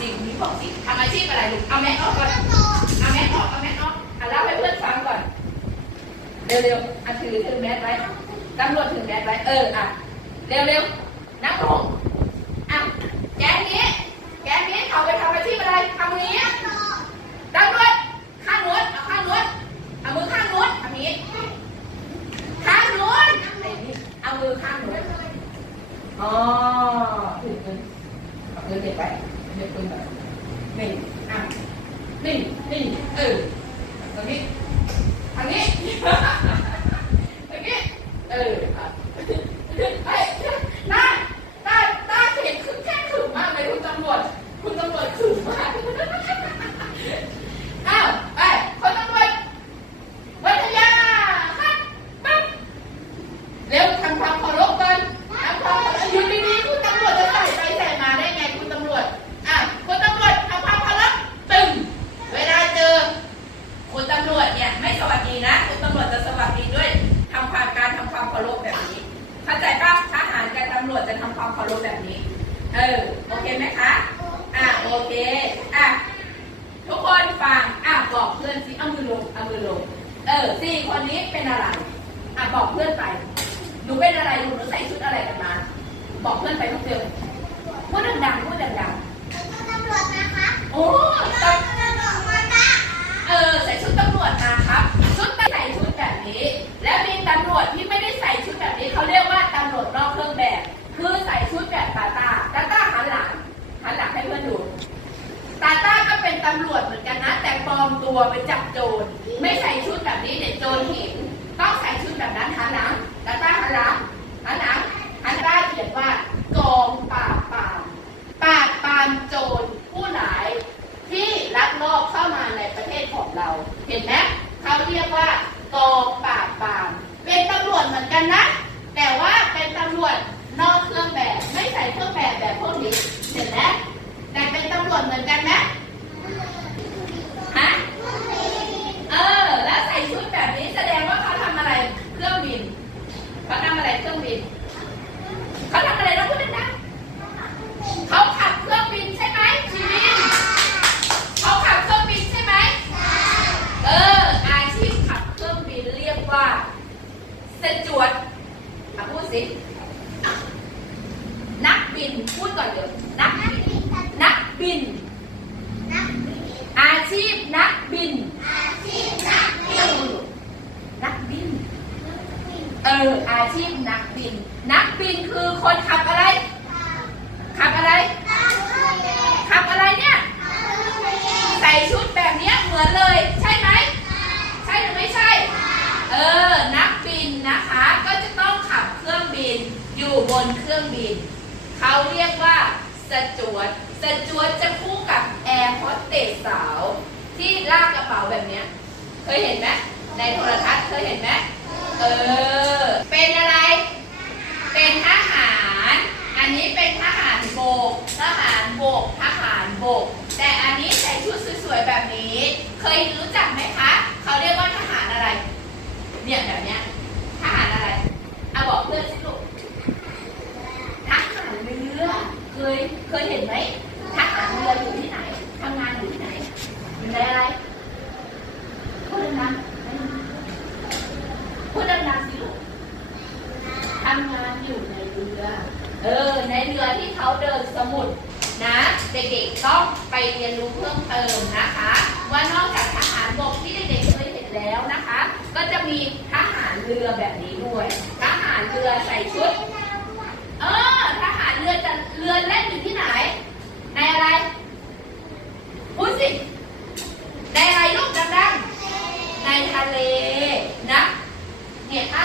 ชีพอะไรลูกเอาแม่ออกก่อนเอาแม่ออกเอาแม่ออกอะเล่าให้เพื่อนฟังก่อนเร็วๆอะถือถือแมสไว้ตำรวจถือแมสไว้เอออะเร็วๆนั่งลงอะแกนี้แกนี้เขาไปทำอาชีพอะไรทำนี้ตำรวจข้างนู้นเอาข้างนู้นเอามือข้างนู้นทำนี้ข้างนู้นเอามือข้างนู้นอ๋อถือปืนเอาปืนเก็บไปเก็บไป นี่อะนี่นี่เออตรงนี้ทางนี้ ตรงนี้เอออะไอ้หน้าหน้าหน้าเห็นคือแค่ขึงมากเลยคุณตำรวจ คุณตำรวจขึงมาก อ้าวไปคนตำรวจ วิทยาครับปั๊บเร็วทำความเคารพกันทำความเคารพอยู่ดีๆคุณตำรวจจะใส่ไปใส่มาได้ไงคุณตำรวจ อะคุณตำรวจทำความเคารพตึง เวลาเจอ คุณตำรวจเนี่ยไม่สวัสดีนะ คุณตำรวจจะสวัสดีด้วยทำความการทำความเคารพแบบนี้ เข้าใจป่ะทหารกับตำรวจจะทำความเคารพแบบนี้ เออ โอเคไหมคะ อะ โอเค อะ ทุกคนฟัง อะ บอกเพื่อนสิเอามือลงเอามือลง เออสี่คนนี้เป็นอะไร อะ บอกเพื่อนไป หนูเป็นอะไรหนูใส่ชุดอะไรกันมา บอกเพื่อนไปทุกเดือนพูดดังๆพูดดังๆโอ้ ตัวไปจับโจรไม่ใส่ชุดแบบนี้เดี๋ยวโจรเห็นต้องใส่ชุดแบบนั้นหันหลังตาต้าหันหลังหันหลังหันต้าเขียนว่ากองปราบปรามปราบปรามโจรผู้ร้ายที่ลักลอบเข้ามาในประเทศของเรา เห็นไหมเขาเรียกว่ากองปราบปรามเป็นตำรวจเหมือนกันนะ แต่ว่าเป็นตำรวจนอกเครื่องแบบ ไม่ใส่เครื่องแบบแบบพวกนี้ เห็นไหมแต่เป็นตำรวจเหมือนกันนะฮะ เออ แล้วใส่ชุดแบบนี้แสดงว่าเขาทำอะไรเครื่องบิน เขาทำอะไรื่องบิน เขาทำอะไรนะพูดดังๆเขาขับเครื่องบินใช่ไหมชีวินเขาขับเครื่องบินใช่ไหมเออ อาชีพขับเครื่องบินเรียกว่าสจวดอะพูดสิ นักบินพูดก่อนเดี๋ยวนักบินนักบิน อาชีพนักบิน นักบิน เอออาชีพนักบิน นักบินคือคนขับอะไร ขับอะไร ขับอะไรเนี่ย ใส่ชุดแบบเนี้ยเหมือนเลย ใช่ไหม ใช่หรือไม่ใช่ เออ นักบินนะคะ ก็จะต้องขับเครื่องบิน อยู่บนเครื่องบิน เขาเรียกว่าสจวตสจวตจะคู่กับแอร์โฮสเตสสาว ที่ลากกระเป๋าแบบเนี้ย เคยเห็นไหมในโทรทัศน์เคยเห็นไหมเออ เป็นอะไร เป็นทหาร อันนี้เป็นทหารโบก ทหารโบก ทหารโบก แต่อันนี้ใส่ชุดสวยๆแบบนี้ เคยรู้จักไหมคะ เขาเรียกว่าทหารอะไร เนี่ยแบบเนี้ย ทหารอะไรเอาบอกเพื่อนสิลูกทหารเรือ เคย เคยเห็นไหมทหารเรืออยู่ที่ไหนทำงานอยู่ที่ไหนอยู่ในอะไร พูดดังๆพูดดังๆสิลูก ทำงานอยู่ในเรือ เออ ในเรือที่เขา นสมุดนะ เด็กๆต้องไปเรียนรู้เพิ่มเติมนะคะ ว่านอกจากทหารบกที่เด็กๆเคยเห็นแล้วนะคะ ก็จะมีทหารเรือแบบนี้ด้วยทหารเรือใส่ชุด เออทหารเรือจะเรือเล่นอยู่ที่ไหน